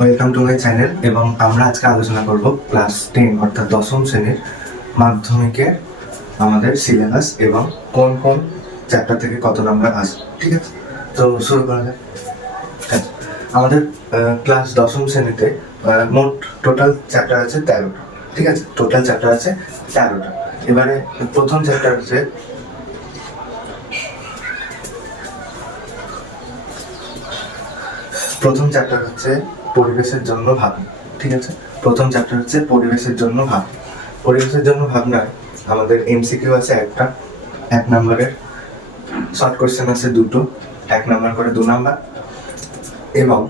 Welcome to my channel. এবং আমরা আজকে আলোচনা করব ক্লাস 10 অর্থাৎ দশম শ্রেণীর মাধ্যমিকের আমাদের সিলেবাস এবং কোন কোন চ্যাপ্টার থেকে কত নাম্বার আসবে। ঠিক আছে, তো শুরু করা যাক। আমাদের ক্লাস দশম শ্রেণীতে মোট টোটাল চ্যাপ্টার আছে 13টা। ঠিক আছে, টোটাল চ্যাপ্টার আছে 13টা। এবারে প্রথম চ্যাপ্টার হচ্ছে পরিবেশের জন্য ভাবনা। ঠিক আছে, প্রথম চ্যাপ্টার হচ্ছে পরিবেশের জন্য ভাবনা। পরিবেশের জন্য ভাবনায় আমাদের এমসিকিউ আছে একটা, 1 নম্বরের, শর্ট কোশ্চেন আছে দুটো, 1 নম্বর করে 2 নাম্বার, এবং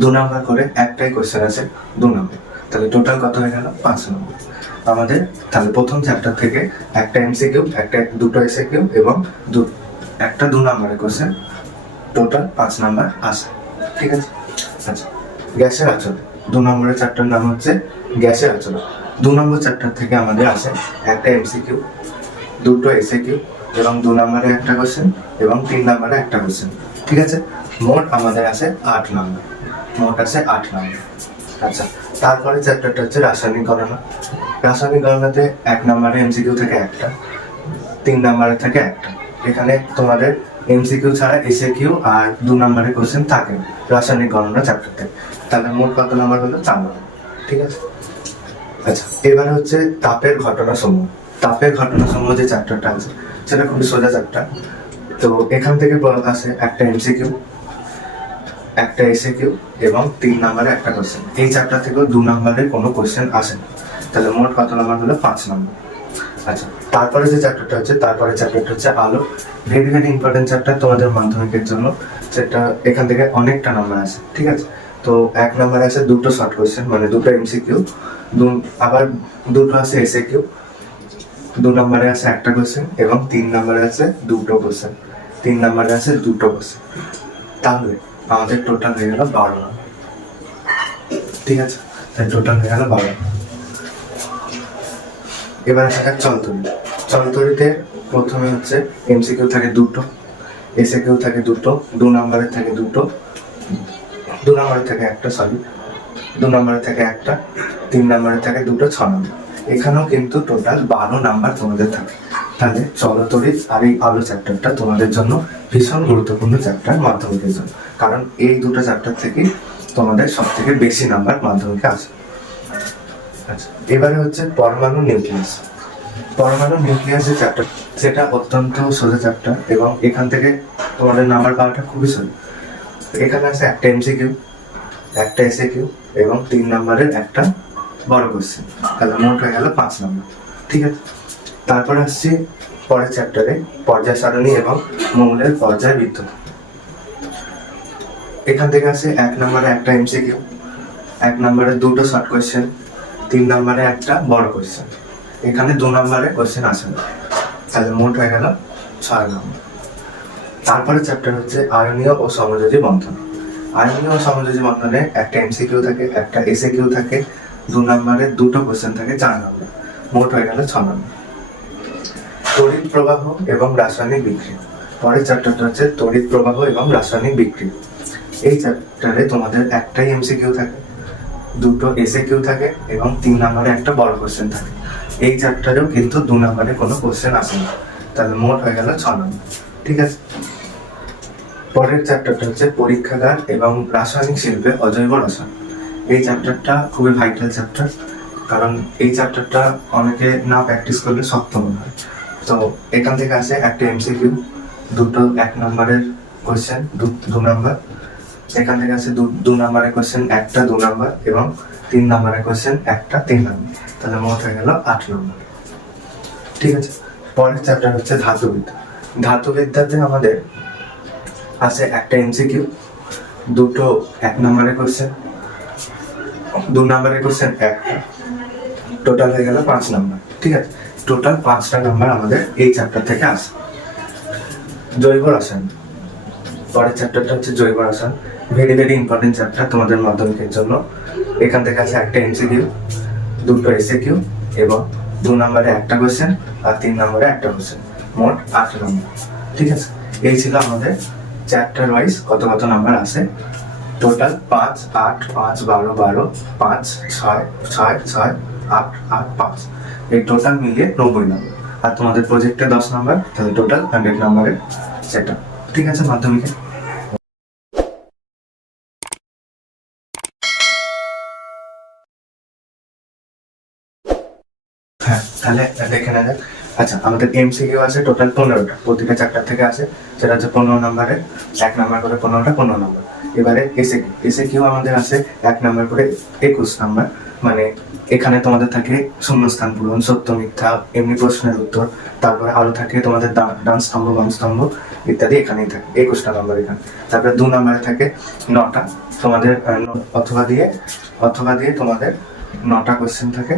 2 নাম্বার করে একটাই কোশ্চেন আছে 2 নম্বর। তাহলে টোটাল কত হয়ে গেল? 5 নম্বর আমাদের। তাহলে প্রথম চ্যাপ্টার থেকে একটা এমসিকিউ, দুটো এসএকিউ এবং একটা 2 নম্বরের কোশ্চেন, টোটাল 5 নাম্বার আসে। ঠিক আছে, আচ্ছা, গ্যাসের আচরণ 2 নম্বরের চ্যাপ্টার নাম হচ্ছে গ্যাসের আচরণ। 2 নম্বর চ্যাপ্টার থেকে আমাদের আসে একটা এমসিকিউ, দুটো এসএকিউ এবং 2 নম্বরে একটা কোশ্চেন এবং 3 নম্বরে একটা কোশ্চেন। ঠিক আছে, মোট আমাদের আসে 8 নম্বর। আচ্ছা, তারপরে চ্যাপ্টারটা হচ্ছে রাসায়নিক গণনা। রাসায়নিক গণনাতে 1 নম্বরে এমসিকিউ থেকে একটা, 3 নম্বরে থেকে একটা। এখানে তোমাদের এমসিকিউ ছাড়া এসএকিউ আর 2 নম্বরের কোশ্চেন থাকে রাসায়নিক গণনা চ্যাপ্টারতে। তাহলে মোট কত নাম্বার হলো? 4 নম্বর। ঠিক আছে, আচ্ছা, এবারে হচ্ছে তাপের ঘটনাসমূহ। তাপের ঘটনাসমূহ যে চ্যাপ্টারটা আছে সেটা খুবই সোজা চ্যাপ্টার। তো এখান থেকে আসে একটা এমসিকিউ, একটা এসএকিউ এবং 3 নম্বরে একটা কোশ্চেন। এই চ্যাপ্টার থেকেও 2 নম্বরের কোনো কোশ্চেন আসে না। তাহলে মোট কত নাম্বার হলো? 5 নম্বর। আচ্ছা, তারপরে যে চ্যাপ্টারটা হচ্ছে আলো। ভেরি ভেরি ইম্পর্টেন্ট চ্যাপ্টার তোমাদের মাধ্যমিকের জন্য। সেটা এখান থেকে অনেকটা নাম্বার আছে। ঠিক আছে, তো 1 নম্বরে আছে দুটো শর্ট কোশ্চেন, মানে দুটো এমসিকিউ, আবার দুটো আছে এসএকিউ, 2 নম্বরে আছে একটা কোশ্চেন এবং 3 নম্বরে আছে দুটো কোশ্চেন। তাহলে আমাদের টোটাল হয়ে গেল 12 নম্বর। ঠিক আছে, তাই টোটাল হয়ে গেল 12। এবার আসা যাক চলতরিতে প্রথমে হচ্ছে এমসিকিউ থাকে দুটো, এসএকিউ থাকে দুটো, 2 নম্বরের থেকে দুটো, 2 নম্বরের থেকে একটা, 2 নম্বরের থেকে একটা, 3 নম্বরের থেকে দুটো, 6 নম্বর। এখানেও কিন্তু টোটাল 12 নাম্বার তোমাদের থাকে। তাহলে চলতরিৎ আর এই আলো চ্যাপ্টারটা তোমাদের জন্য ভীষণ গুরুত্বপূর্ণ চ্যাপ্টার মাধ্যমিকের জন্য, কারণ এই দুটো চ্যাপ্টার থেকে তোমাদের সব থেকে বেশি নাম্বার মাধ্যমিকে আসে। আচ্ছা, এবারে হচ্ছে পরমাণু নিউক্লিয়াস যে চ্যাপ্টার, সেটা অত্যন্ত সোজা চ্যাপ্টার এবং এখান থেকে তোমাদের নাম্বার পাওয়াটা খুবই সোজা। এখানে আছে একটা এমসিকিউ, একটা এসএকিউ এবং 3 নম্বরের একটা বড় কোশ্চেন। তাহলে মোট হয়ে গেল 5 নম্বর। ঠিক আছে, তারপর আসছি পরের চ্যাপ্টারে পর্যায় সারণী এবং মৌলের পর্যায়বৃত্ত। এখান থেকে আছে 1 নম্বরে একটা এমসিকিউ, 1 নম্বরে দুটো শর্ট কোশ্চেন, 3 নম্বরে একটা বড় কোশ্চেন। এখানে 2 নম্বরে কোশ্চেন আসে না। তাহলে মোট হয়ে গেল 6 নম্বর। তারপরে চ্যাপ্টার হচ্ছে আয়নীয় ও সমযোজী বন্ধন। আয়নীয় ও সমযোজী বন্ধনে একটা এমসিকিউ থাকে, একটা এসএকিউ থাকে, 2 নম্বরে দুটো কোশ্চেন থাকে, 4 নম্বর। মোট হয়ে গেল 6 নম্বর। তড়িৎ প্রবাহ এবং রাসায়নিক বিক্রিয়া। পরের চ্যাপ্টারটা হচ্ছে তড়িৎ প্রবাহ এবং রাসায়নিক বিক্রিয়া। এই চ্যাপ্টারে তোমাদের একটাই এমসিকিউ থাকে, দুটো এসএকিউ থাকে এবং 3 নম্বরে একটা বড় কোশ্চেন থাকে। এই চ্যাপ্টারেও কিন্তু 2 নম্বরে কোনো কোশ্চেন আসে না। তাহলে মোট হয়ে গেল 6 নম্বর। ঠিক আছে, পরের চ্যাপ্টারটা হচ্ছে পরীক্ষাগার এবং রাসায়নিক শিল্পে অজৈব রসায়ন। এই চ্যাপ্টারটা খুবই ভাইটাল চ্যাপ্টার, কারণ এই চ্যাপ্টারটা অনেকে না প্র্যাকটিস করলে শক্ত মনে হয়। তো এখান থেকে আসে একটা এমসিকিউ, দুটো 1 নম্বরের কোশ্চেন, 2 নম্বর। এখান থেকে আসে 2 নম্বরের কোশ্চেন একটা, 2 নম্বর এবং 3 নম্বরের কোশ্চেন একটা, 3 নম্বর। তাহলে মোট হয়ে গেল 8 নম্বর। ঠিক আছে, পরের চ্যাপ্টার হচ্ছে ধাতুবিদ্যাতে আমাদের আছে একটা এমসিকিউ, দুটো 1 নম্বরের কোশ্চেন, 2 নম্বরের কোশ্চেন একটা, টোটাল হয়ে গেল 5 নম্বর। ঠিক আছে, টোটাল 5টা নাম্বার আমাদের এই চ্যাপ্টার থেকে আসে। জৈব রসায়ন, পরের চ্যাপ্টারটা হচ্ছে জৈব রসায়ন। ভেরি ভেরি ইম্পর্টেন্ট চ্যাপ্টার তোমাদের মাধ্যমিকের জন্য। এখান থেকে আছে একটা এমসিকিউ, দুটো এসএকিউ এবং 2 নম্বরে একটা কোশ্চেন আর 3 নম্বরে একটা কোশ্চেন। মোট 8 নম্বর। ঠিক আছে, এই ছিল আমাদের চ্যাপ্টার ওয়াইজ কত নাম্বার আসে টোটাল 5, 8, 5, 12, 12, 5, 6, 6, 6, 8, 8, 5, এই টোটাল মিলিয়ে 90 নম্বর। আর তোমাদের প্রজেক্টে 10 নম্বর, তাহলে টোটাল 100 নম্বরের সেটা। ঠিক আছে, মাধ্যমিকে। হ্যাঁ, তাহলে দেখে নেওয়া যাক। আচ্ছা, আমাদের এমসিকিউ আছে টোটাল 15টা, প্রতিটা চ্যাপ্টার থেকে আছে, সেটা হচ্ছে 15 নম্বরে, 1 নাম্বার করে 15টা, 15 নম্বর। এবারে এসএকিউ আমাদের আছে 1 নাম্বার করে 21 নাম্বার, মানে এখানে তোমাদের থাকে শূন্যস্থান পূরণ, সত্য মিথ্যা, এমনি প্রশ্নের উত্তর, তারপরে আরো থাকে তোমাদের ডান স্তম্ভ, বাম স্তম্ভ ইত্যাদি, এখানেই থাকে 21টা নম্বর এখানে। তারপরে 2 নম্বরে থাকে 9টা তোমাদের, অথবা দিয়ে তোমাদের 9টা কোশ্চেন থাকে,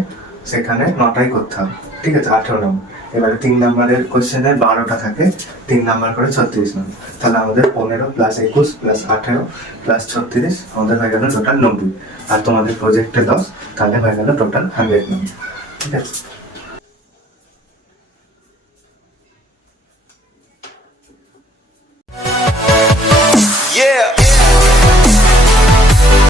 সেখানে 9টাই করতে হবে। ঠিক আছে, 18 নম্বর। এবারে 3 নম্বরের কোশ্চেনের 12টা থাকে, 3 নাম্বার করে 36 নম্বর। তাহলে আমাদের 15 প্লাস 21 প্লাস 18 প্লাস 36 আমাদের হয়ে গেল টোটাল 90। আর তোমাদের প্রজেক্টে 10, তাহলে হয়ে গেল টোটাল 100 নম্বর। ঠিক আছে। Yeah.